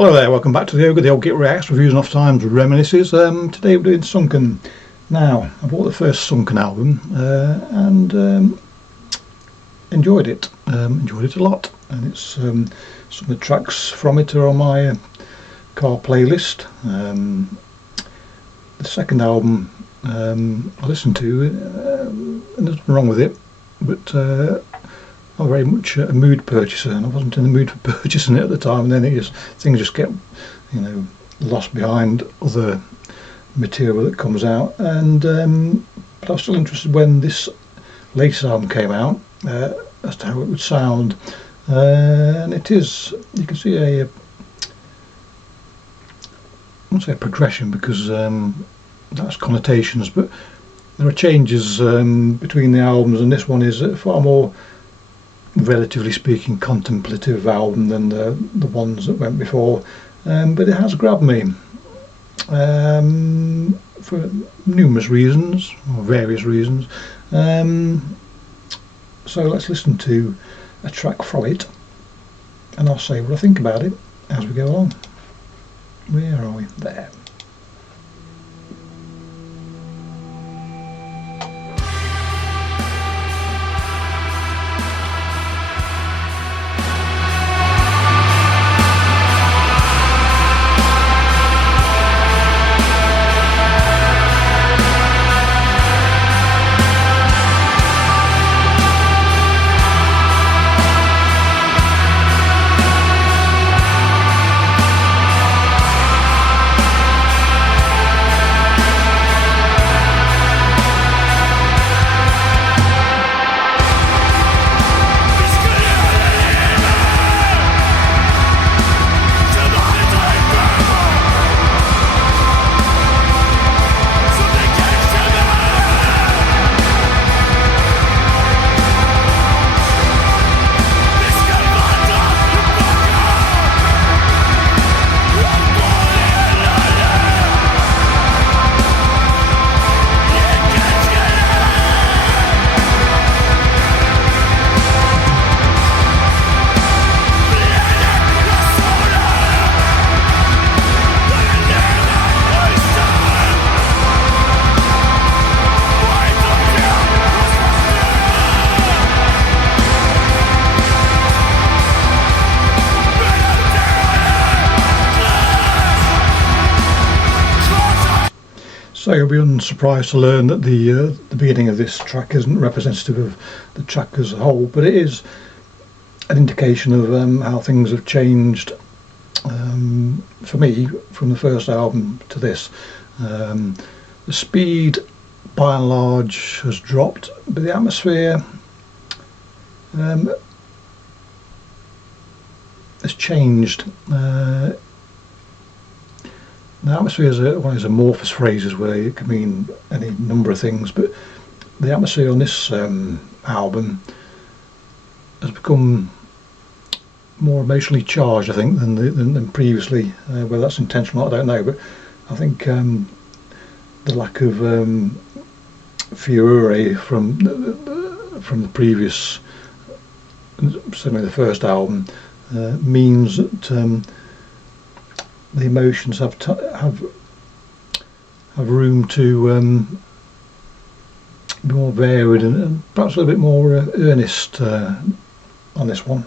Hello there, welcome back to the Ogre, the old Git Reacts, Reviews and Off Times Reminiscences. Today we're doing Sunken. Now, I bought the first Sunken album and enjoyed it. Enjoyed it a lot, and it's some of the tracks from it are on my car playlist. The second album I listened to, and there's nothing wrong with it, but I'm very much a mood purchaser, and I wasn't in the mood for purchasing it at the time, and then things just get, lost behind other material that comes out. And but I was still interested when this latest album came out as to how it would sound, and it is. You can see I won't say a progression because that's connotations, but there are changes between the albums, and this one is far more, relatively speaking, contemplative album than the ones that went before, but it has grabbed me for numerous reasons, or various reasons. So let's listen to a track from it, and I'll say what I think about it as we go along. Where are we? There. So you'll be unsurprised to learn that the beginning of this track isn't representative of the track as a whole, but it is an indication of how things have changed for me from the first album to this. The speed, by and large, has dropped, but the atmosphere has changed. The atmosphere is one of those amorphous phrases where it can mean any number of things, but the atmosphere on this album has become more emotionally charged, I think, than previously. Whether that's intentional, I don't know, but I think the lack of furore from the previous, certainly the first album, means that the emotions have room to be more varied and perhaps a little bit more earnest on this one.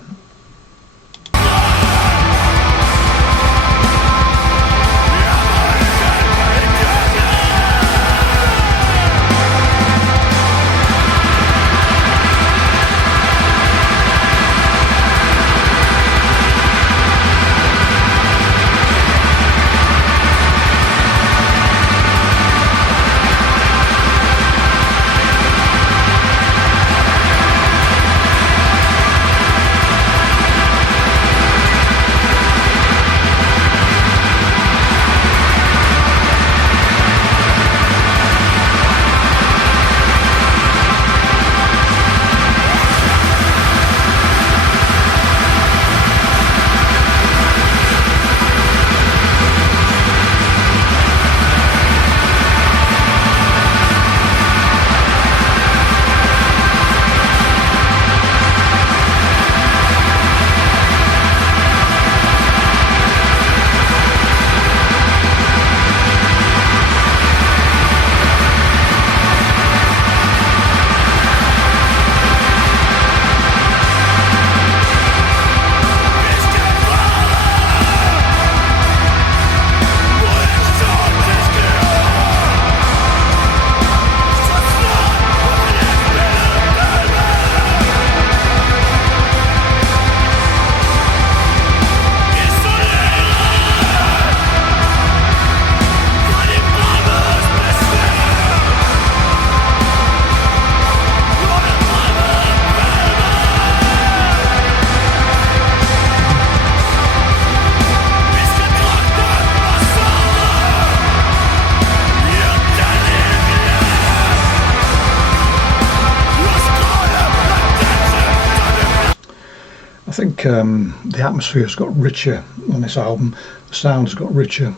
the atmosphere's got richer on this album, the sound's got richer,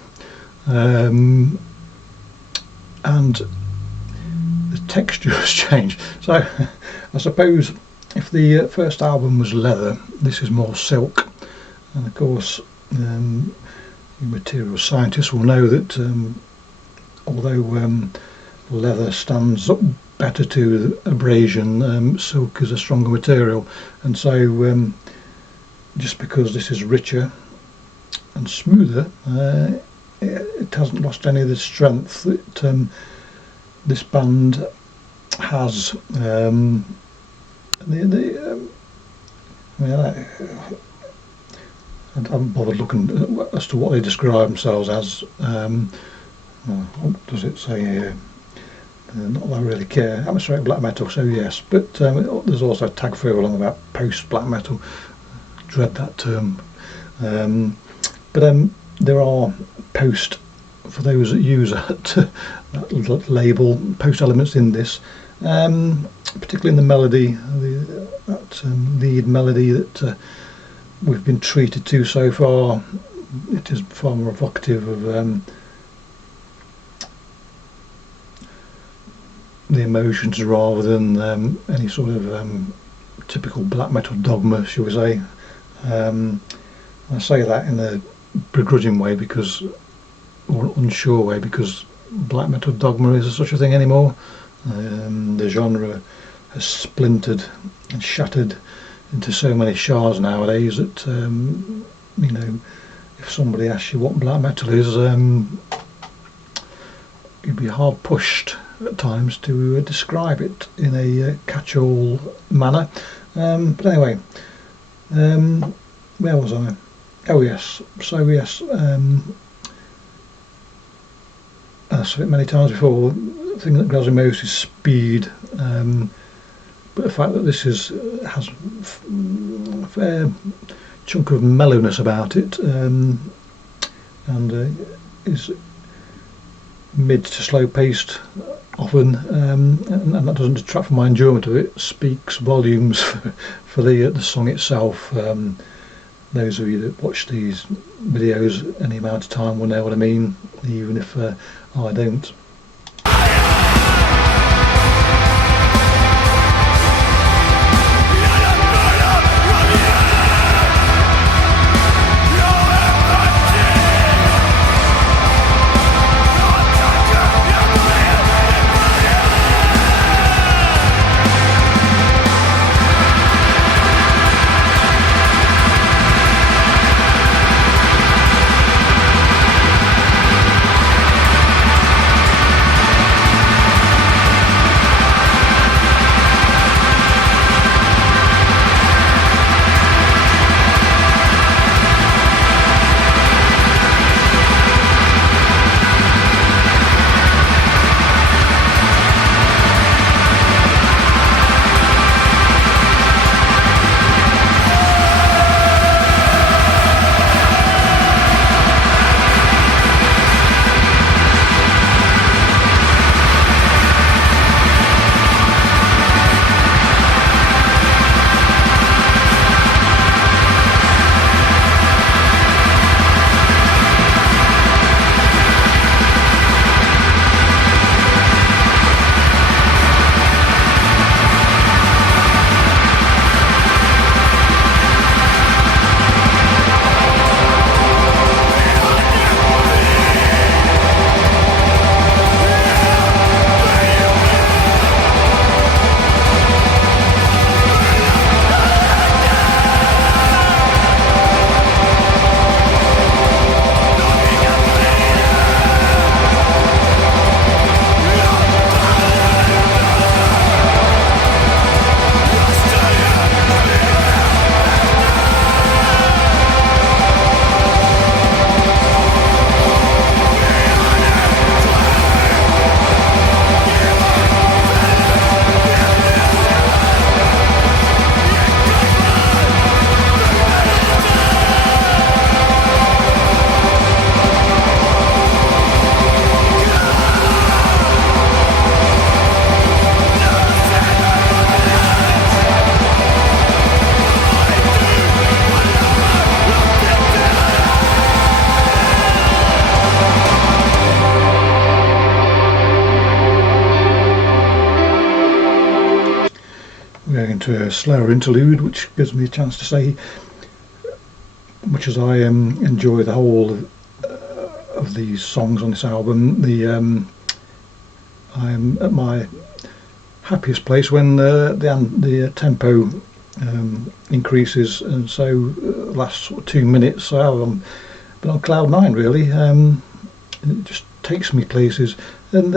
and the texture has changed. So I suppose if the first album was leather, this is more silk. And of course, material scientists will know that although leather stands up better to abrasion, silk is a stronger material, and so just because this is richer and smoother, it hasn't lost any of the strength that this band has. I haven't bothered looking as to what they describe themselves as. What does it say here? Not that I really care. Atmospheric black metal, so yes. But there's also a tag further along about post black metal. Dread that term. But there are post, for those that use that label, post elements in this, particularly in the melody, that lead melody that we've been treated to so far. It is far more evocative of the emotions rather than any sort of typical black metal dogma, shall we say. I say that in a begrudging way, because, or unsure way, because black metal dogma isn't such a thing anymore. The genre has splintered and shattered into so many shards nowadays that you know, if somebody asks you what black metal is, you'd be hard pushed at times to describe it in a catch-all manner. But anyway, where was I? Oh yes, so yes, I've said it many times before, the thing that grabs me most is speed, but the fact that this has a fair chunk of mellowness about it, and is mid to slow paced often, and that doesn't detract from my enjoyment of it, speaks volumes for the song itself. Those of you that watch these videos any amount of time will know what I mean, even if I don't. into a slower interlude, which gives me a chance to say, much as I enjoy the whole of these songs on this album, I'm at my happiest place when the tempo increases, and so last sort of 2 minutes, so I've been on cloud nine really. It just takes me places, and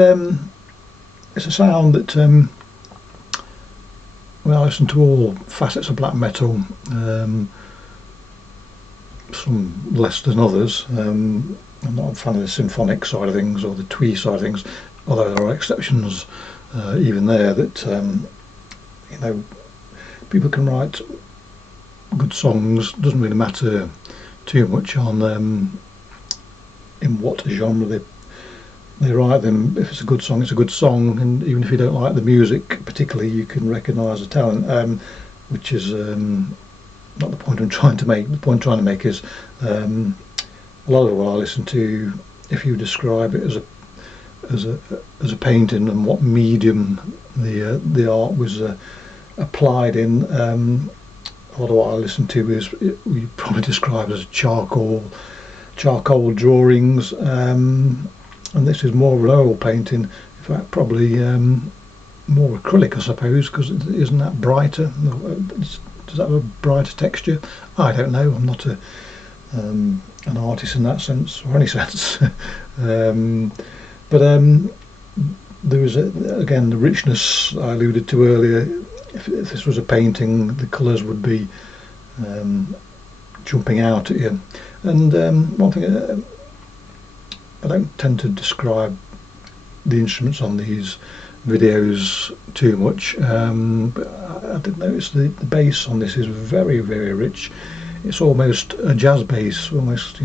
it's a sound that I listen to all facets of black metal, some less than others. I'm not a fan of the symphonic side of things or the twee side of things, although there are exceptions even there, that people can write good songs. Doesn't really matter too much on in what genre they write them. If it's a good song, it's a good song, and even if you don't like the music particularly, you can recognise the talent, which is not the point I'm trying to make. The point I'm trying to make is a lot of what I listen to, if you describe it as a painting and what medium the art was applied in, a lot of what I listen to is we probably describe as charcoal drawings, and this is more of an oil painting. In fact, probably more acrylic, I suppose, because it isn't that brighter. Does that have a brighter texture? I don't know. I'm not an artist in that sense, or any sense. But there is again the richness I alluded to earlier. If this was a painting, the colours would be jumping out at you. And one thing, I don't tend to describe the instruments on these videos too much, but I did notice the bass on this is very, very rich. It's almost a jazz bass, almost,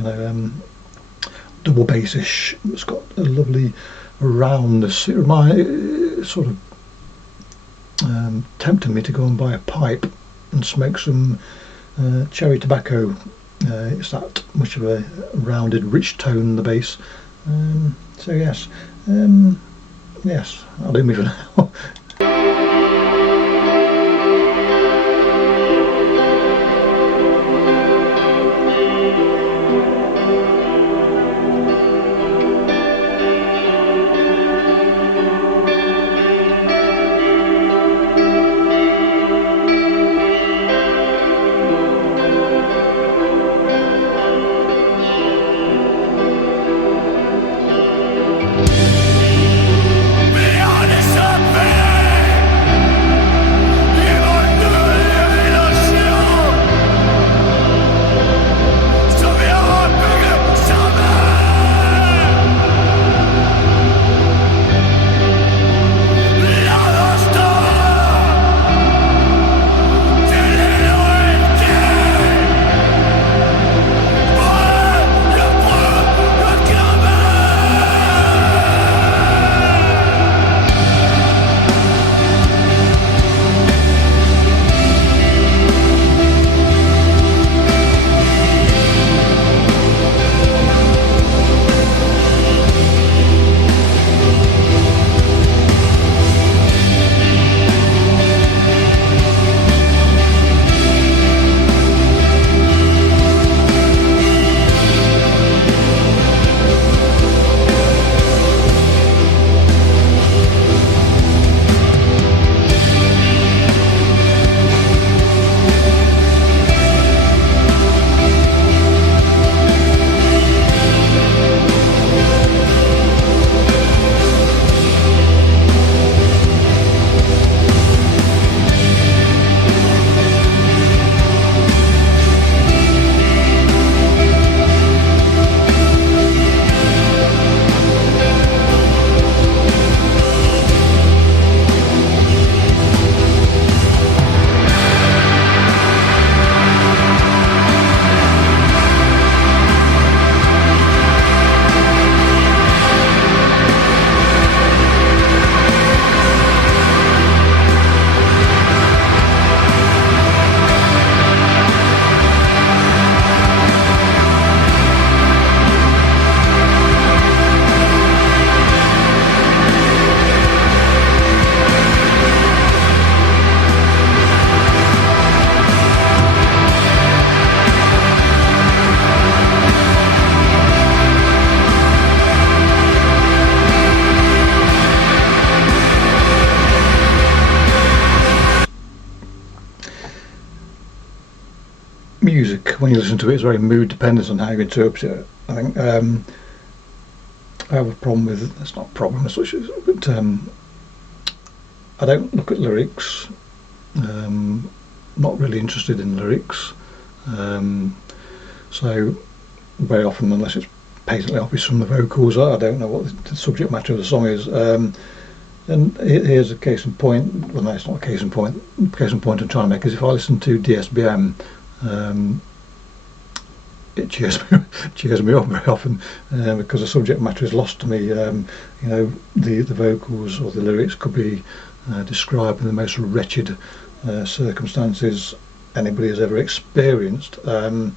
double bassish. It's got a lovely roundness. It sort of tempted me to go and buy a pipe and smoke some cherry tobacco. It's that much of a rounded, rich tone in the bass. So yes, I'll do me for now. Be honest up, when you listen to it, it's very mood dependent on how you interpret it. I think I have a problem with, it's not a problem as such, but I don't look at lyrics. Not really interested in lyrics. So very often, unless it's patently obvious from the vocals, I don't know what the subject matter of the song is. And here's a case in point. Well, no, it's not a case in point. The case in point I'm trying to make is if I listen to DSBM, it cheers me up very often because the subject matter is lost to me. You know, the vocals or the lyrics could be describing the most wretched circumstances anybody has ever experienced, and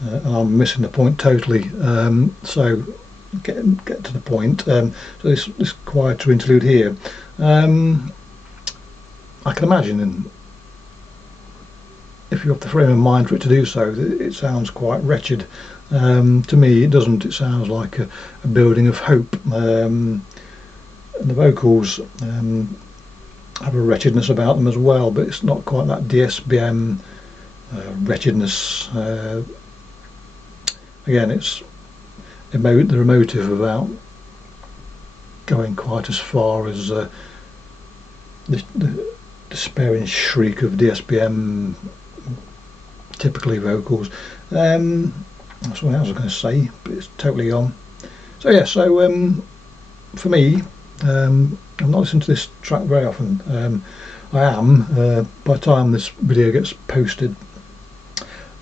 I'm missing the point totally. So get to the point. So this quieter interlude here, I can imagine, if you have the frame of mind for it to do so, it sounds quite wretched. To me it doesn't. It sounds like a building of hope, and the vocals have a wretchedness about them as well, but it's not quite that DSBM wretchedness. Again, it's they're emotive about going quite as far as the despairing shriek of DSBM typically vocals. That's what I was going to say, but it's totally gone. So yeah, so for me, I'm not listening to this track very often. I am, by the time this video gets posted,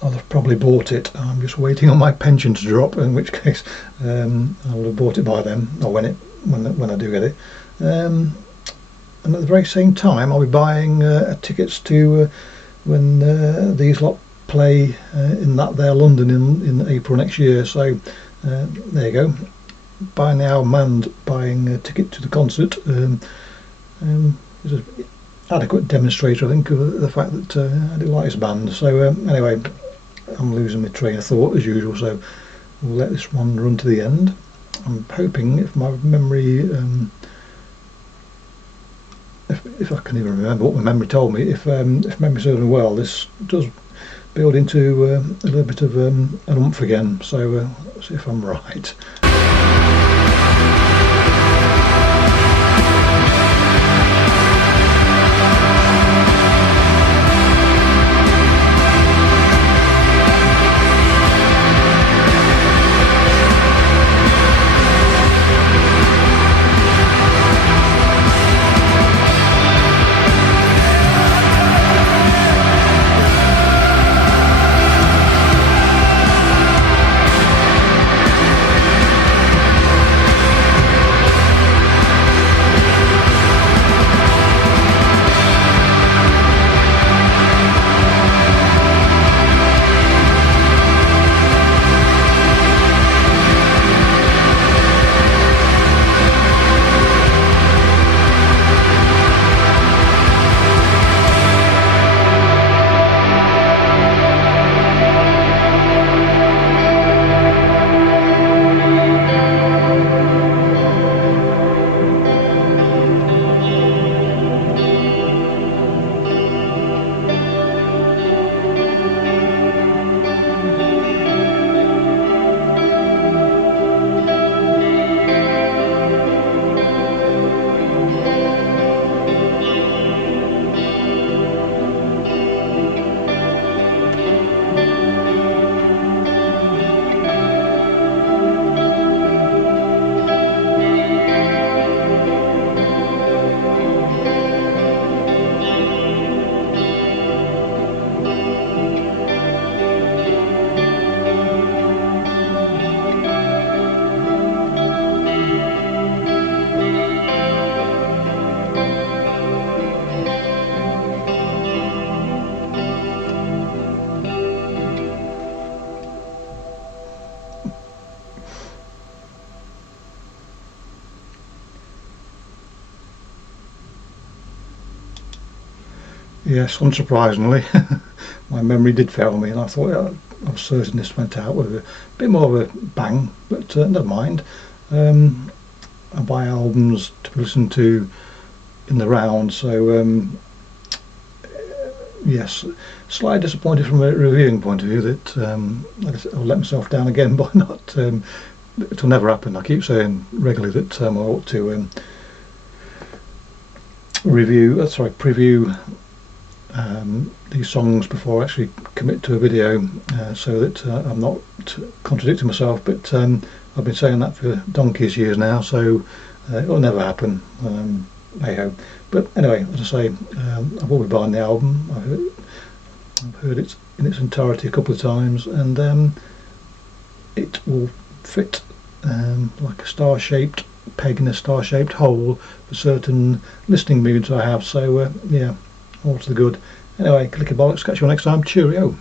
I'll have probably bought it. I'm just waiting on my pension to drop, in which case I will have bought it by then, or when I do get it. And at the very same time, I'll be buying tickets to when these lot play in that there London in April next year. So there you go. Buying the album and buying a ticket to the concert is an adequate demonstrator, I think, of the fact that I do like this band. So anyway, I'm losing my train of thought as usual, so we'll let this one run to the end. I'm hoping, if my memory, if I can even remember what my memory told me, if memory serves me well, this does build into a little bit of an oomph again. So let's see if I'm right. Yes, unsurprisingly, my memory did fail me, and I thought I was certain this went out with a bit more of a bang, but never mind. I buy albums to listen to in the round, so yes, slightly disappointed from a reviewing point of view that I'll let myself down again by not. It'll never happen. I keep saying regularly that I ought to preview these songs before I actually commit to a video, so that I'm not contradicting myself. But I've been saying that for donkey's years now, so it'll never happen. Hey ho. But anyway, as I say, I will be buying the album. I've heard it in its entirety a couple of times, and it will fit like a star-shaped peg in a star-shaped hole for certain listening moods I have. So yeah, all to the good. Anyway, clicky bollocks. Catch you all next time. Cheerio.